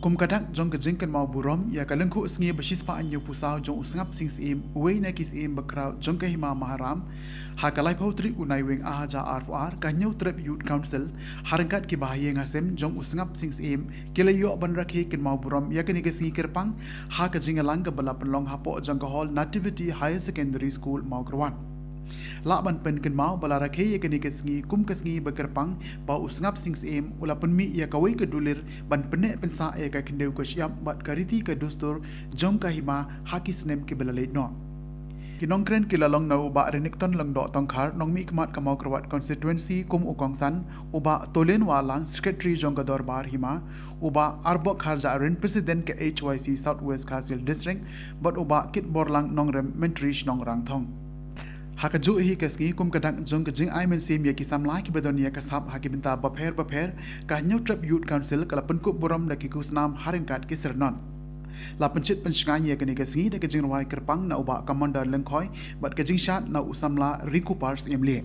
Kum kadak jong kejengken mau burom ya kalengku sengi besis pa anyo pusau jong usngap sing sim wei nakis im bakrau jong kahima maharam ha kalai pautri unai weng ahaja arfar kanyo trep youth council harangkat ki bahaya ngasem jong usngap sing sim kilayo ban rakhi ken mau burom ya keni kesengi kerpang ha kejingalang ke bala penlong hapo jong hall nativity higher secondary school mau kerwan Lakban pen ken mau bala rakhe ye keni kesengi kum kesengi bekerpang ba usngap sing sim ula penmi ya kawai kedulir ban penek pensa e ka kendeu ko siap bat kariti ke dustur jong kahima hakis nem ke belalai no kinong kren kilalong na uba renikton lang do tongkhar nong mi kmat kamau krawat constituency kum ukongsan uba tolen walang secretary jong ka dorbar hima uba arbok kharja ren president ke HYC Southwest Khasil district but uba kit borlang nong rem mentrish nong rangthong Hakaju hi keski kum kadang jong kejing ai men sim ya kisam lai ki bedonia kasab haki binta bapher ka trap youth council kala penkup borom da kikus nam haringkat ki sernon la pencit pencengai ya kini keski da kejing rawai kerpang na uba commander lengkhoi bat kejing shat na usamla riku pars imli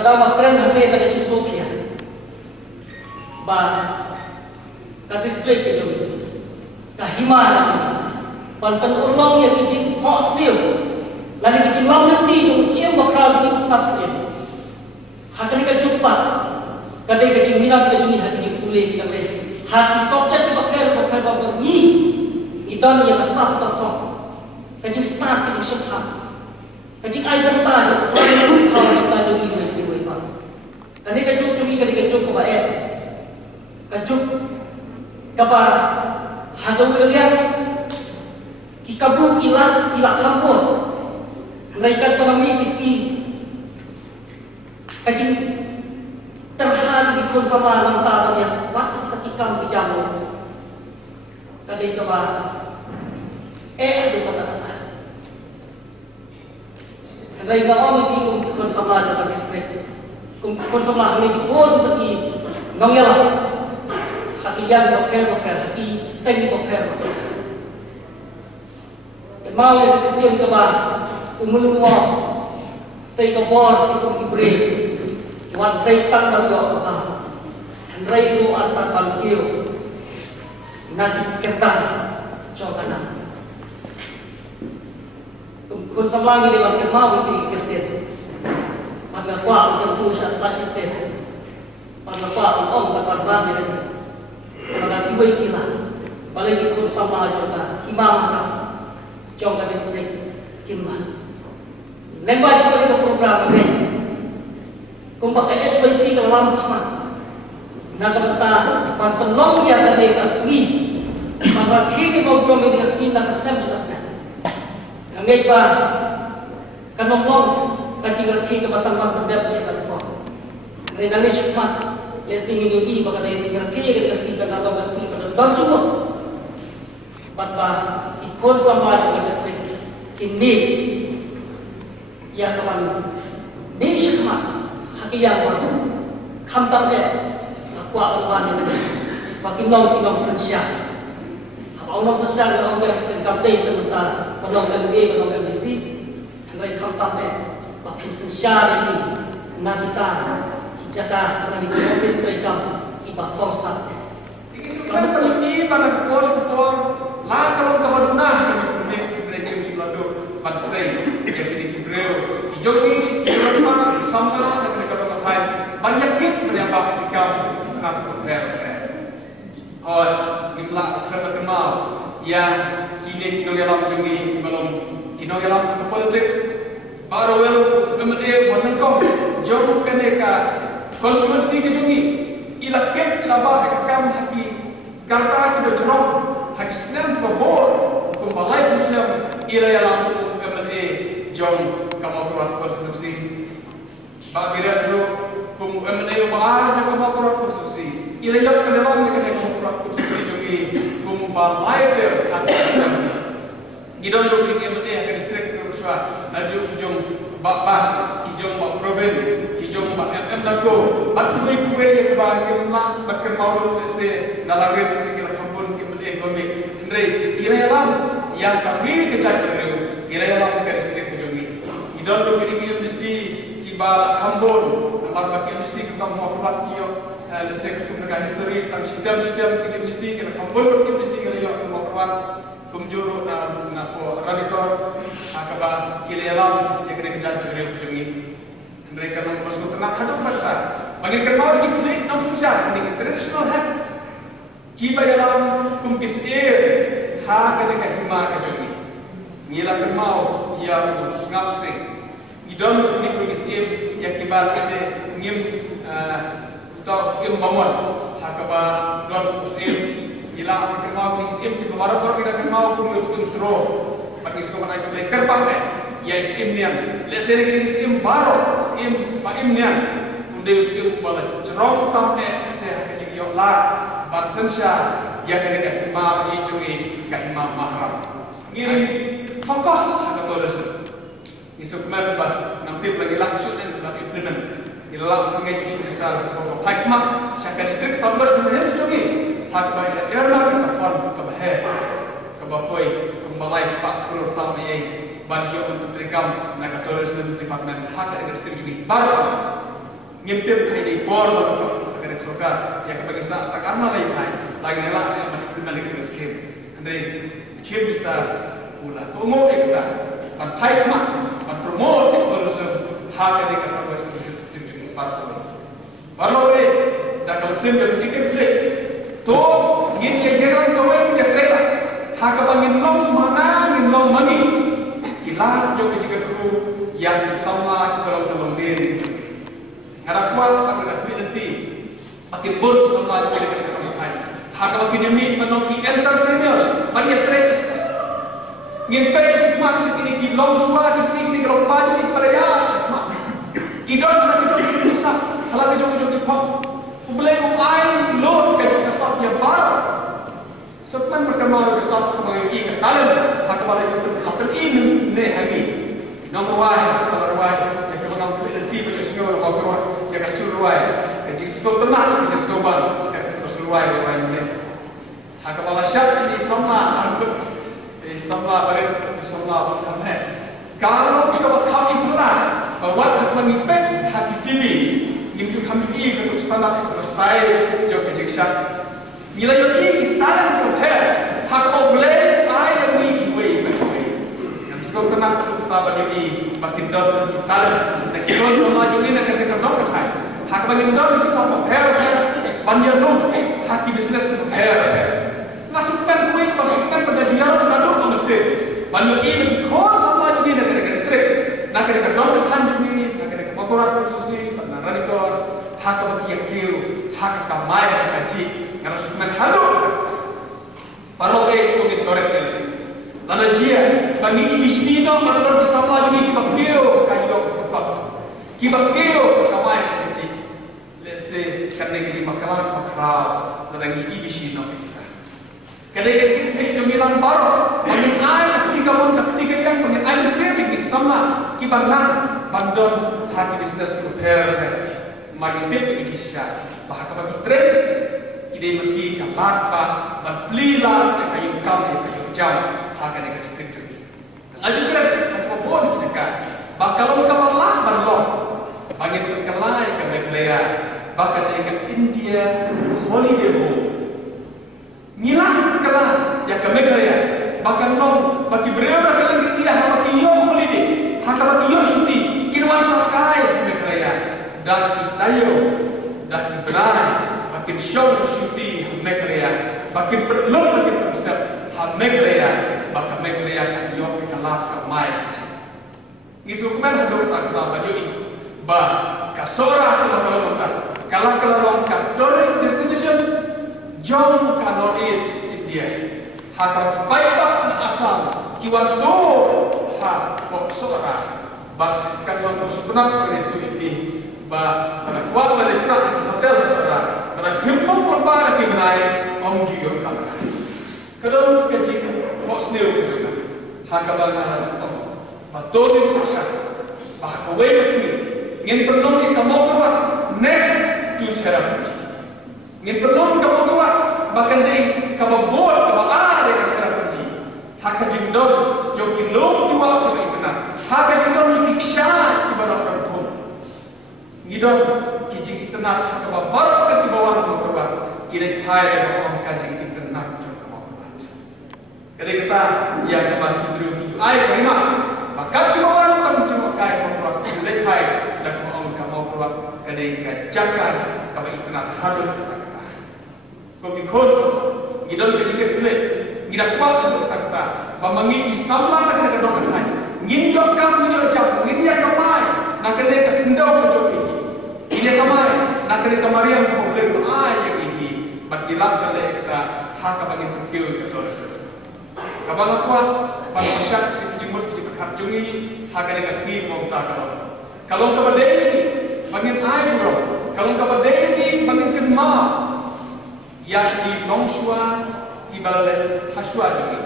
kadang keren hame na kajing Sofia ba ka district ke jom ka hima na pan ulong ya kajing hos dia lalu kajing lam nanti jom siem bakal di usnap siem hakani ka jumpa kadai kajing minat kajing hati kulih kadai hati subjek di bakal ba ni idan ya kasap ka thong kajing start kajing subha kajing ai banta dia kau banta jom ni ni ba kadai kajing jom ni kadai kajing ko ba kajing ka ba hagaw lihat kikabu kilat kampur mereka penami isi kajing terhad di kon sama lam ta ya waktu kita kikam di jamu kadai ka ba ada kata-kata kadai ga om ki kon sama da distrik kon sama ni bon tadi ngongela hati yang boker hati seni boker mau yang ketian ke ba umulungo sei ka bor ikon kibre wan trai tang ba yo ba handrai do antar bangkio nadi ketan jogana kun samlang ni wan ke mau ki kestet pada kwa yang tu sa sa set pada kwa om pada ba ni pada kibai kila balik kun sama joga himama Jongka distrik Kimba. Lembah juga di program ini. Kumpakai HYC ke dalam kamar. Naga betah pan penolong yang ada di kasih. Pan rakhi di program ini kasih nak snap juga snap. Kami ba kanolong kaji rakhi ke batang pan pedap yang ada po. Renali shikmat lesing ini bagai dari rakhi yang kasih ke dalam kasih pada dong cukup. Patba ikon sama dengan distrik kini yang kawan ni shikmat hakiyang baru kamtam dia kuat berwan ini bagi long sensia apa long sensia yang orang biasa sengkap deh tentang long MA long MDC hendak kamtam dia bagi sensia ini nabita kijaka nabita office terikam kibah konsat kamu perlu pada pos kupon lah kalau kawaduna ni mereka si lado bansai ya kini kibreu kijogi kibreu sama dan mereka katai banyak kit menyapa ketika sangat berher oh nimla kerana kenal ya kini kino gelam jongi belum kino gelam ke politik baru wel memede menengkong jom keneka konstitusi kejongi ilaket ilaba ekam hati karta kita drop hak Islam babor kumbalai Muslim ila yalam MLA jom kamu kuat konstitusi bak biraslo kum MLA maaja kamu kuat konstitusi ila yalam kedalam dengan kamu kuat konstitusi jogi kumbalai ter hak Islam gidon lo ke MLA hak distrik Ruswa naju jom bak kijom bak proben kijom bak MM dako bak kuwe ke bak kemak bakkan mau prese nalawin prese kami Andre kira-kira yang kami kejar beliau kira-kira kita distrik kejongi idon lo kini mesti kiba kambon nampak bagi mesti kita mau keluar kio lesek kita history tentang sidam kita mesti kita kambon kita mesti kita yo mau keluar kumjuru na napo radikor akaba kira-kira yang kini kejar beliau kejongi Andre kalau bos kita nak hadap kata bagi kerana kita ni nam sosial ini traditional hats kiba dalam kumpis ha kadang hima kajogi ngila kermau ya urus ngapse idon ni kumpis ya kiba se ngim tau skim bamon ha kaba don usim ila kermau ni skim kiba baru kita kermau kurus kontro bagi sekolah naik ke kerpang ya skim nian lesere ni skim baru skim pa imnian unde skim bala jerong tamne se ha kajogi yo la Barsensya yang kena kahima ijungi kahima mahram. Ngiri fokus ada tulis. Isuk membah nampil bagi langsung dan bagi penan. Ilah mengenai isu besar. Hikmah syakar distrik 11 kesahian sejungi. Hak bayar erlang kafan kabah. Kabapoi kembalai sepak kurur tamai. Banyo untuk terikam nak tulis departemen hak dari distrik juga. Baru ngintip hai di por agar soka ya ke bagi sa karma lagi nela ya implement ke scheme andre chip bisa ula komo ekta pan thai ma pan promote tourism ha ke ka sampai ke district para ko parlo da kalau simple tiket play to ngin ye geran ko wai punya trailer ha ka bangin long mani kilat jo ke kru yang bersama kalau dalam diri ngara kwal ada nanti makin bur sama jo ke orang ha ka bangin yami manoki entrepreneurs banyak trade business ngin pe ke mak sekini ki long swa ki long paju ki paraya cakma kidon na ki bisa hala ke jo ki pop Boleh ai load ke jo kasat ya bar. Sepan perkembangan kasat kemai i katalan hak balik itu lapan in ne hagi. Nomor wahai ya kemenang kualiti pada semua orang ya keseluruhan. Jadi sekolah tenang, jadi sekolah ya keseluruhan orang ini. Hak balik syak ini sama kami. Kalau kita kami pernah bahwa hak mengipet hak diri. Itu kami ini untuk standar style jauh kejeksaan. Bila yang ini kita compare, hak boleh ayam ini way. Yang sekarang tenang kita pada ini makin dalam talent. Dan kita sama juga nak kita dalam ketai. Hak makin dalam bisa compare, banyak dong hak di bisnes compare. Masukkan kue, masukkan pada dialog lalu mengesir. Banyak ini kita sama juga nak kita straight. Nak kita dalam ketai juga, nak kita makorat khususi. Radikal hak bagi kiu hak kamai kaji karena sukuman halu paroke to mit korek lana jia bagi ibisni no marlon bersama jadi kibakiu kayo kibakiu kamai kaji lese karena kaji makalah lagi ibisni no kita kadang itu milan paro mungkin ai ketika yang mungkin ai sering sama kibang bandon hati bisnes prepare marketing ini sisa bahkan bagi trade business kita pergi ke latpa dan pelila kayu kami kayu jam harga negara district ini ajukan aku boleh cakap bakal kapalan berlong bagi kelai ke Meghalaya bahkan ke India holiday home nilang kelai yang ke Meghalaya bahkan long bagi berapa kali dia bagi yo holiday hak bagi yo syuting kirwan sakai Meghalaya dan tayo dan berai makin show syuting Meghalaya makin perlu makin konsep Meghalaya bahkan Meghalaya kan yo kalap kamai isu kemen hadok tak baju ini bah kasora kalau ka tourist destination jom ka Northeast India hak baik asal kiwan to ha kasora but kalau sebenarnya itu ini bah pada kuat balik sah di hotel saudara pada himpun lepar ke benai om jiyo kamera kalau kecil kos neu ke juga hakabang anak jepang betul di pasar bah kowe mesni ngin perlu ni kamu kuat next to ceremony ngin perlu kamu kuat bahkan di kamu buat kamu ada ke ceremony hakajindon jokin long tiwa kamu ikna hakajindon diksha ibarat Gidon kijing itenat hakaba barat ke bawah nama korban kira hai orang kajing itenat jom kamu korban kadang kita yang kembali beliau kiju ai kalimat maka di bawah tang jom kai korban kira hai dan kamu korban kadang kajakan kamu itenat hadur kita kau kikon sama gidon kijing kile gidak kuat kita memangi sama nak kena dong hai ngin yo kam ngin yo jam ngin ya kamai nak kena kendau kejop ini ini kamari, nak kena kamari yang kamu beli yang ini, berdilang kali kita hak bagi perkeu ke tourism. Kabang kuat, bang masyarakat jemut hak jungi hak kena kasih mau tak kalau kepada ini, bangin air bro, kalau kepada ini bangin kenma, yang di nongsua, di balai haswa jungi,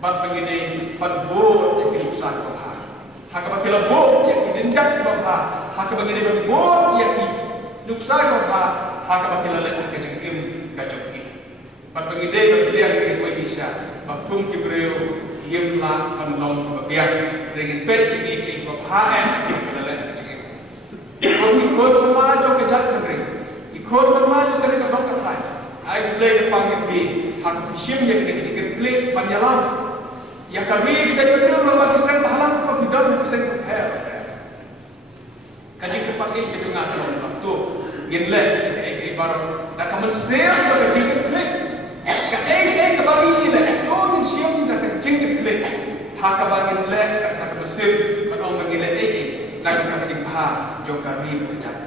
bang begini, bang bor yang diusaha kau. Hak bagi lebur yang didenjak ke bawah, hak bagi lebur yang diduksa ke bawah, hak bagi lelak ke jengkim ke jengki. Bagi dia yang ke Indonesia, bakum kibreu yemla panlong ke bagian dengan pet ini ke bawah yang ke lelak ke jengkim. ikut sama jauh kejat negeri, ikut sama jauh kena kedok ketai. Aku boleh dipanggil di hak sim yang kena kejikir klik panjalan. Ya kami kita berdua lama kisah tahalang pembidal kisah kepel. Kaji kepakai kejungan waktu ginle ibarat tak kamu sel pada kejikir klik. Kebagi ini leh, kau ni siapa nak kejikir klik. Hak kebagi leh tak kamu sel, kalau mengilah nak kejikir bah jauh kami berjaya.